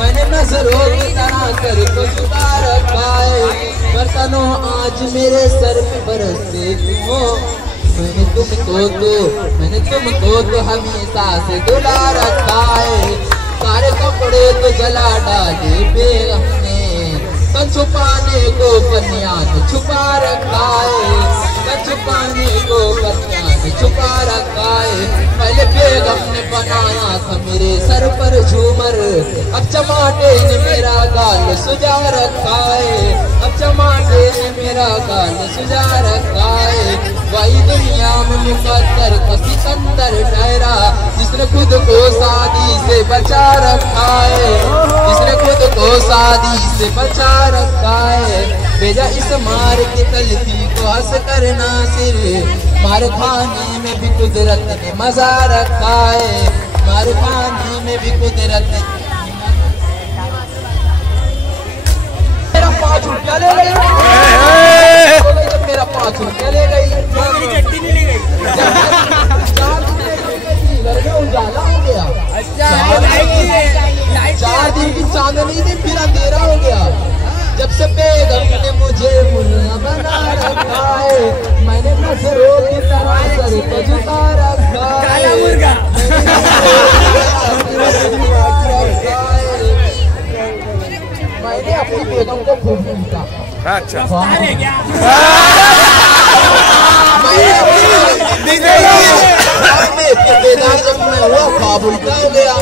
मैंने नजरों की तरह सर को झुका रखा है, बरसानों आज मेरे सर पे बरसते क्यों। मैंने तुमको तो हमेशा से दुला रखा है, सारे कपड़े तो जला डाले बेगम ने, तो छुपाने को कन्या ने छुपा रखा है, तो छुपाने को कन्या ने छुपा रखा है। पहले बेगम ने बनाया था मेरे सर पर झूमर, अब चमाटे ने मेरा गाल सुझा रखा है, अब चमाटे ने मेरा गाल सुझा रखा है। वही दुनिया में मुकद्दर का सिकंदर ठहरा, जिसने खुद को शादी से बचा रखा है, जिसने खुद को शादी से बचा रखा है। भेजा इस मार की तलती को हंस करना सिर, मार खाने में भी कुदरत ने मजा रखा है, मार खाने में भी कुदरत ने। मेरा 5 रुपया ले गई, जब मेरा 5 रुपया ले गई, चट्टी नहीं ले गई, उजाला हो गया। 4 दिन की चांदनी थी, फिर अंधेरा हो गया। जब से बेगम ने मुझे मुन्ना बना रखा है, मैंने नजरों की तरह सर को झुका रखा है, मैंने अपनी बेगम को खूब पूछा। अच्छा जब मैं हुआ ख्वाब उल्टा हो गया,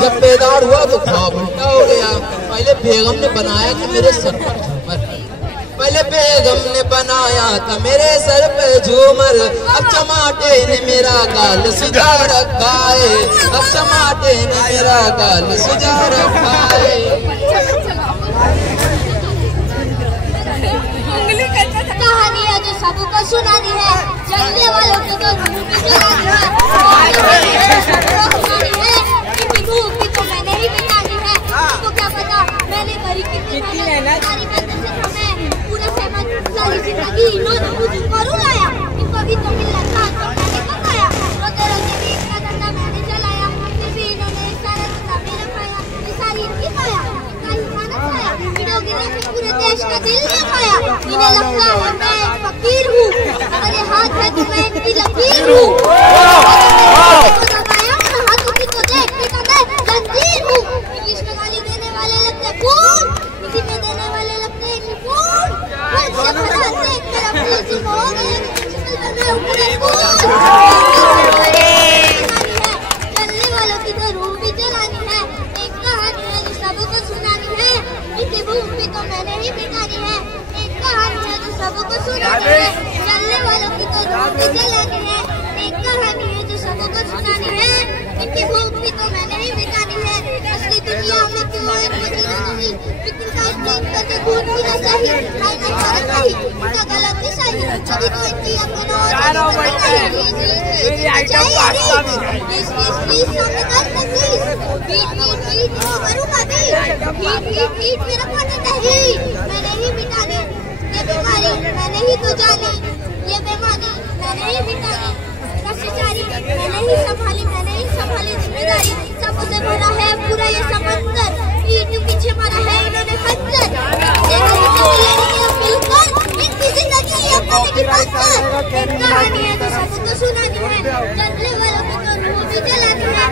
जब बेदार हुआ तो ख्वाब उल्टा हो गया। पहले बेगम ने बनाया था मेरे सर पर झूमर, पहले बेगम ने बनाया था मेरे सर पे झूमर, अब चमाटे ने मेरा गाल सुझा रखा है, अब चमाटे ने मेरा गाल सुझा रखा है। कहानी है जो सबको सुनानी है, जलने वालों को तो रूह भी जलानी है, तो मैंने ही बितानी है। तो क्या पता मैंने करी कितनी मेहनत, सारी मेहनत से हमें पूरे फेमस सारी जिंदगी इन्होंने मुझे करूँ लाया, इनको भी तो मिलना था तो मैंने कमाया, रोते रोते भी इतना धंधा मैंने चलाया, फिर भी इन्होंने सारा धंधा मेरा खाया, ये सारी इनकी खाया, इनका ही खाना खाया, वीडियो गिरा से पूरे देश का दिल ने खाया। इन्हें लगता है मैं एक फकीर हूँ, अगर ये हाथ है तो मैं इनकी लकीर हूँ, हाथों की तो देख जंजीर हूँ। इंग्लिश में गाली देने वाले लगते फूल, हिंदी में देने वाले लगते फूल, से भरा देख मेरा फूल से हो गया, मैं ऊपर फूल। जलने वालों की तो रूह भी जलानी है, एक कहानी है जो सबको सुनानी है, इसी भूख भी तो मैंने ही मिटानी है, एक कहानी है जो सबको सुनानी है, जलने वालों की तो रूह भी जलानी है, एक कहानी है जो सबको सुनानी है, इनकी भूख भी तो मैंने ही मिटानी है। असली दुनिया में क्यों एक मदीना नहीं, लेकिन का इस्तेमाल करके खून भी ना सही, हाय ना भारत नहीं, इनका गलत भी सही, अभी तो इनकी अपना प्लीज सामने कर प्लीज, बीट करूँगा बीट मेरा पानी नहीं, मैंने ही मिटानी ये बीमारी, मैंने ही तो जानी ये बीमारी, मैंने ही मिटानी भ्रष्टाचारी, मैंने ही संभाली जिम्मेदारी, सबसे भरा है पूरा ये समंदर, पीठ पीछे मारा है इन्होंने खंजर, इनकी जिंदगी अपने की पत्थर। कहानी है जो सबको सुनानी है, जलने वालों की तो रूह भी जलानी है,